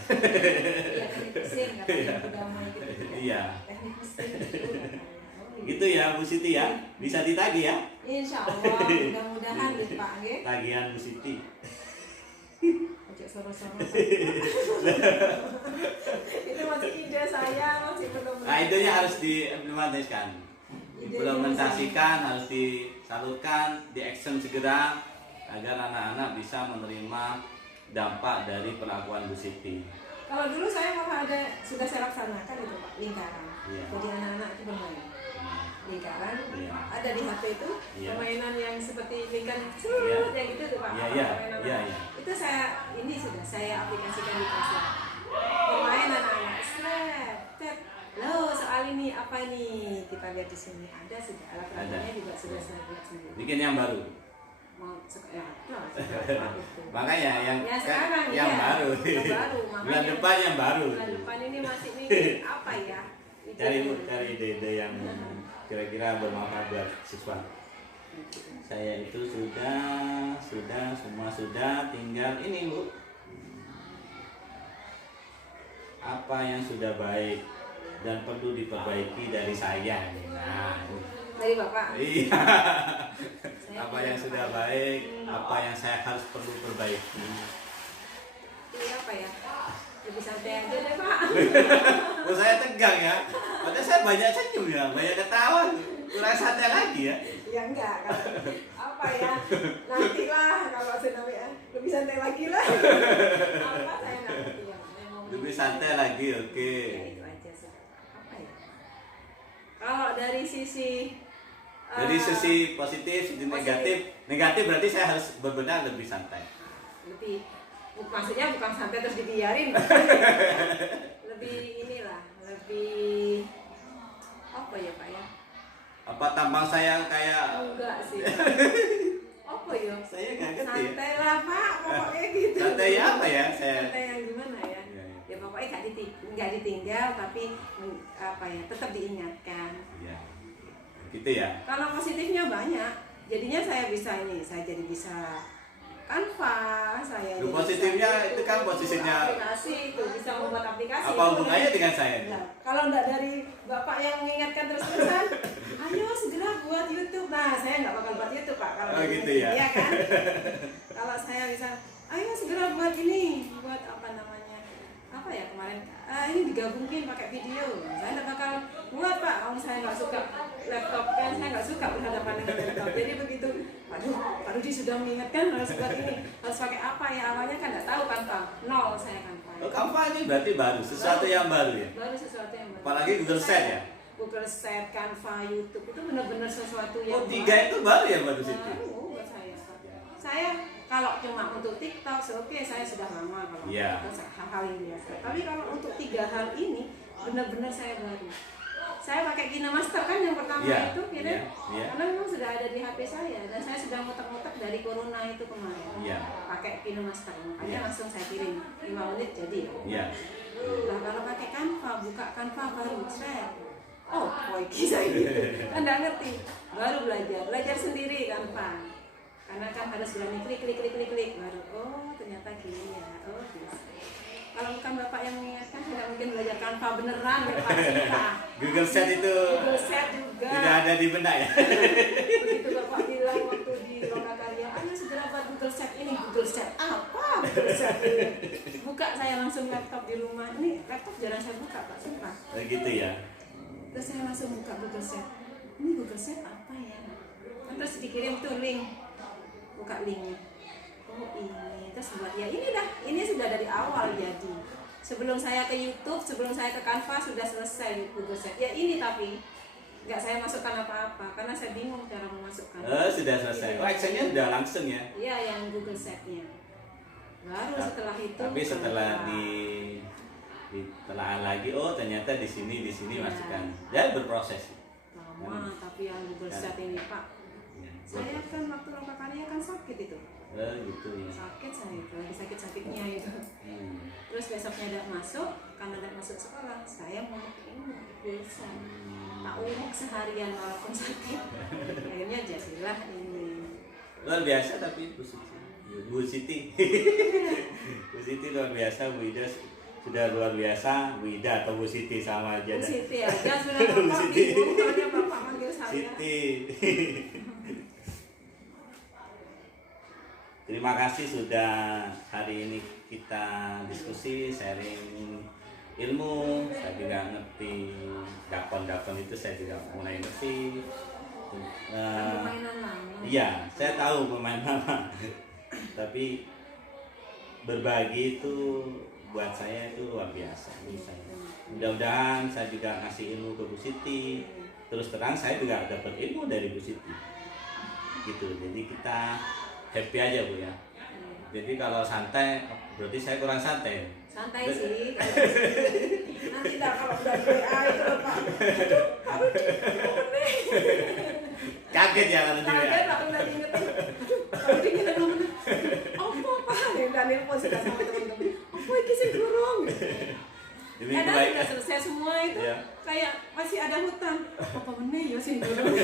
teknik mesin katanya udah mau gitu. Iya. Teknik mesin itu. Oh Gitu ya Bu Siti ya, bisa ditagih ya. Insya Allah, mudah-mudahan gitu Pak. Nggih. Tagihan Bu Siti. Ojo soro-soro. Itu masih ide saya, masih belum. Nah idenya harus diimplementasikan, diimplementasikan, harus disalurkan, di action segera agar anak-anak bisa menerima dampak dari perlakuan Bu Siti. Kalau dulu saya malah sudah saya laksanakan itu Pak, lingkaran. Iya. Jadi anak-anak itu bermain lingkaran, Iya. ada di HP itu Iya. permainan yang seperti lingkaran Iya. yang gitu tuh Pak. Iya, iya, Permainan iya, anak. iya. Itu ini sudah saya aplikasikan di kelas. Permainan anak-anak, tet. Loh, soal ini apa nih? Kita lihat di sini ada sudah alat-alatnya juga sudah saya buat sendiri. Bikin yang baru. Mau ya, ada, itu. Makanya yang sekarang yang iya, baru. yang baru. Bulan Makanya depan yang baru. bulan depan ini masih mikir apa ya? Cari ide-ide yang kira-kira bermanfaat buat siswa. Saya itu sudah semua sudah, tinggal ini Bu. Apa yang sudah baik dan perlu diperbaiki dari saya. Nah, Dari Bapak. iya. Apa yang sudah baik, apa yang saya harus perlu perbaiki. Ini apa ya? Lebih santai aja deh Pak. Oh saya tegang ya. Padahal saya banyak senyum ya, banyak ketawa. Kurang santai lagi ya. Ya enggak kan. Apa ya? Nantilah kalau sudah ya. Lebih santai lagi lah. Apa saya nggak ngerti ya. Lebih santai lagi, oke. Ya itu aja sih. Apa ya? Kalau dari sisi positif, sisi negatif berarti saya harus benar lebih santai. lebih maksudnya bukan santai terus dibiarin. Lebih inilah, lebih apa ya Pak ya? Apa tampang saya kayak Enggak sih. Apa ya? saya nggak ngerti ya. Santai lah Pak, pokoknya gitu. Santai apa ya saya? Santai yang gimana ya? Iya, iya. Ya pokoknya nggak ditinggal tapi apa ya? Tetap diingatkan. Iya. Gitu ya. Kalau positifnya banyak, jadinya saya jadi bisa Canva, saya Lu jadi positifnya bisa itu kan posisinya aplikasi itu bisa membuat aplikasi. apa hubungannya dengan saya? Nah, kalau enggak dari Bapak yang mengingatkan terus-terusan, ayo segera buat YouTube. Nah, saya nggak bakal buat YouTube Pak kalau Oh, gitu ya? Iya kan? Kalau saya bisa, ayo segera buat ini, buat apa namanya? Apa ya kemarin? Ini digabungin pakai video. Saya nggak bakal buat Pak. Kalau saya nggak suka laptop kan, saya nggak suka berhadapan dengan laptop. Jadi begitu, aduh, Pak Rudi sudah mengingatkan harus buat ini, harus pakai apa ya? Awalnya kan nggak tahu kan Pak. Nol saya kan Pak. Oh, Canva ini berarti baru, sesuatu yang baru ya. Baru sesuatu yang baru. Apalagi Google Set ya. Google Set, Canva, YouTube itu benar-benar sesuatu yang Oh, 3 itu baru ya baru situ. baru buat saya. Saya kalau cuma untuk TikTok, oke, saya sudah lama kalau Iya. hal-hal yang biasa. Tapi kalau untuk 3 hal ini benar-benar saya baru. Saya pakai KineMaster kan yang pertama Iya, itu, gitu. iya, iya. Karena memang sudah ada di HP saya dan saya sudah muter-muter dari corona itu kemarin. Iya. Pakai KineMaster, makanya Iya. langsung saya kirim 5 menit jadi. Iya. Nah kalau pakai Canva, buka Canva baru, share. Oh, poiki saya gitu. Kan nggak ngerti. Baru belajar sendiri Canva. Karena kan harus berani klik. Baru, oh ternyata gini ya. Oh bisa. Kalau bukan Bapak yang mengingatkan, tidak mungkin belajar Canva beneran ya Pak Cinta. Google Set itu Google Set juga. tidak ada di benak ya. Begitu Bapak bilang waktu di Lokakarya, ayo segera buat Google Set ini. Google Set apa? Google Set ini. Buka saya langsung laptop di rumah. Ini laptop jarang saya buka Pak Sumpah. Gitu ya. Terus saya langsung buka Google Set. Ini Google Set apa ya? Terus dikirim tuh link. Buka linknya. Oh ini. Terus buat ya ini dah. Ini sudah dari awal jadi. Sebelum saya ke YouTube, sebelum saya ke Canva sudah selesai Google Set. Ya ini tapi nggak saya masukkan apa-apa karena saya bingung cara memasukkan. Sudah selesai. Oh, actionnya udah langsung ya. Iya yang Google Setnya. Baru setelah itu. Tapi setelah Canva. ditelaah lagi, oh ternyata di sini Iya. masukkan. Dan berproses. Lama tapi yang Google Set ini Pak. Ya. Saya kan waktu Lokakarya kan sakit itu. Gitu ya. Sakit saya itu, lagi sakit-sakitnya itu. Hmm. Terus besoknya tidak masuk, karena tidak masuk sekolah, saya mau ini pulsa. Tak umuk seharian walaupun sakit. Akhirnya jadilah ini. Luar biasa tapi Bu Siti. Bu Siti. Bu Siti luar biasa, Bu Ida sudah luar biasa, Bu Ida atau Bu Siti sama aja. Bu dah. Siti aja sudah Bu Bapak Siti. bingung, soalnya Bapak saya. Siti. Terima kasih sudah hari ini kita diskusi, sharing ilmu. Saya juga ngerti dakon-dakon itu, saya juga mulai ngerti. Permainan lama. Iya, saya tahu pemain lama. Tapi berbagi itu buat saya itu luar biasa. Mudah-mudahan saya juga ngasih ilmu ke Bu Siti. Terus terang saya juga dapat ilmu dari Bu Siti. Gitu. Jadi kita happy aja Bu ya. Jadi kalau santai, berarti saya kurang santai. Santai sih. Nanti dah kalau udah WA itu Pak. Aduh, Kaget ya kalau di WA. kaget lah udah diingetin. Kalau diingetin ngomong, apa Pak? Ya udah nelpon sudah sama teman-teman. Apa iki sing durung? Jadi Kadang baik. sudah selesai semua itu, Iya. kayak masih ada hutan. Apa meneh ya sing durung?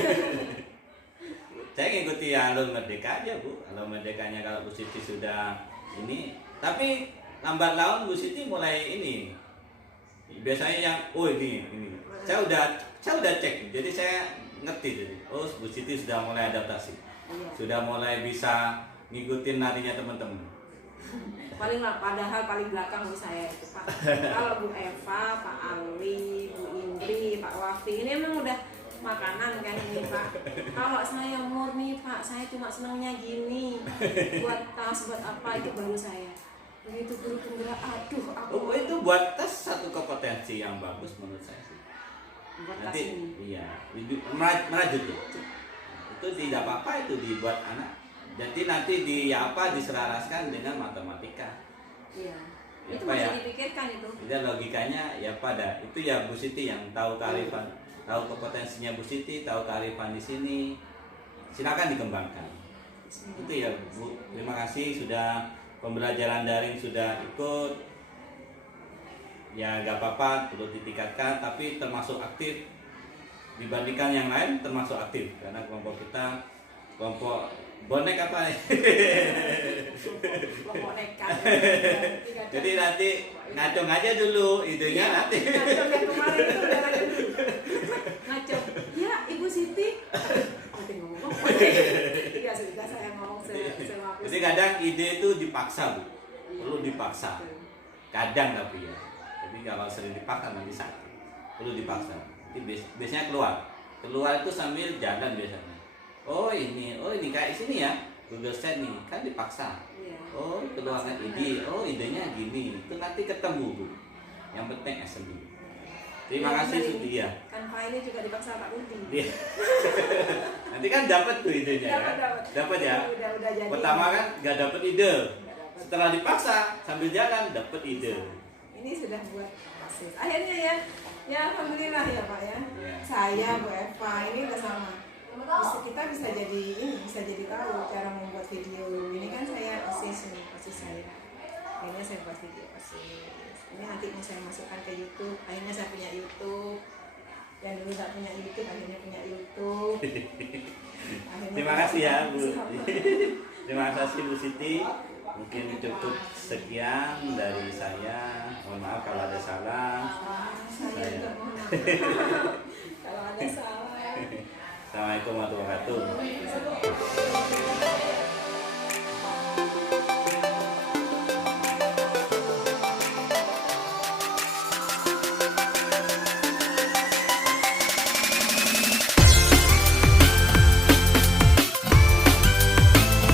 Saya ngikuti alur merdeka aja Bu. Alur merdekanya kalau Bu Siti sudah ini, tapi lambat laun Bu Siti mulai ini. Biasanya yang ini. Saya udah cek. Jadi saya ngerti jadi. Oh, Bu Siti sudah mulai adaptasi. Iya. Sudah mulai bisa ngikutin larinya teman-teman. Padahal paling belakang Bu saya itu Pak. Kalau Bu Eva, Pak Ali, Bu Indri, Pak Wafi ini memang udah makanan kan ini Pak. Kalau saya murni Pak, saya cuma senangnya gini. Buat tas buat apa itu baru saya. Begitu guru penggerak, aduh aku Oh, itu buat tes satu kompetensi yang bagus menurut saya sih. buat tas Nanti ini. iya, merajut ya. Itu tidak apa-apa itu dibuat anak. Jadi nanti diselaraskan dengan matematika. Iya. Ya, Itu Pak, masih ya? dipikirkan itu. Jadi logikanya ya pada itu ya Bu Siti yang tahu kearifan, tahu kompetensinya Bu Siti, tahu kearifan di sini. Silakan dikembangkan. Itu ya Bu. Terima kasih sudah pembelajaran daring sudah ikut. Ya nggak apa-apa, perlu ditingkatkan, tapi termasuk aktif dibandingkan yang lain, termasuk aktif karena kelompok kita kelompok bonek apa ya? Kelompok nekat. Jadi nanti ngacung aja dulu idenya nanti. Ngacung yang kemarin itu udah ngacung. Ya Ibu Siti. Nanti ngomong. Iya sudah saya ngomong sama Jadi kadang ide itu dipaksa Bu, perlu dipaksa. Kadang tapi ya. Jadi kalau sering dipaksa nanti sakit. Perlu dipaksa. Jadi biasanya keluar itu sambil jalan biasanya. Oh ini kayak sini ya, Google Set nih, kan dipaksa. Iya. Oh keluarkan ide, oh idenya gini, itu nanti ketemu Bu. Yang penting assembly. Terima kasih Sudia. Kan ini juga dipaksa Pak Budi. Iya. Nanti kan dapat tuh idenya ya. Dapat ya. Udah jadi. Pertama kan nggak dapat ide. Setelah dipaksa sambil jalan dapat ide. Ini sudah buat proses. Akhirnya ya alhamdulillah ya Pak ya. Iya. Saya Bu Eva ini udah sama. Kita bisa jadi tahu cara membuat video. Ini kan saya OSIS saya. Akhirnya saya buat video OSIS. Ini nanti mau saya masukkan ke YouTube. Akhirnya saya punya YouTube. Yang dulu nggak punya YouTube, akhirnya punya YouTube. Terima kasih ya Bu. Terima kasih Bu Siti. Mungkin cukup sekian dari saya. Mohon maaf kalau ada salah. Saya juga mohon maaf. Kalau ada salah. Assalamualaikum warahmatullahi wabarakatuh.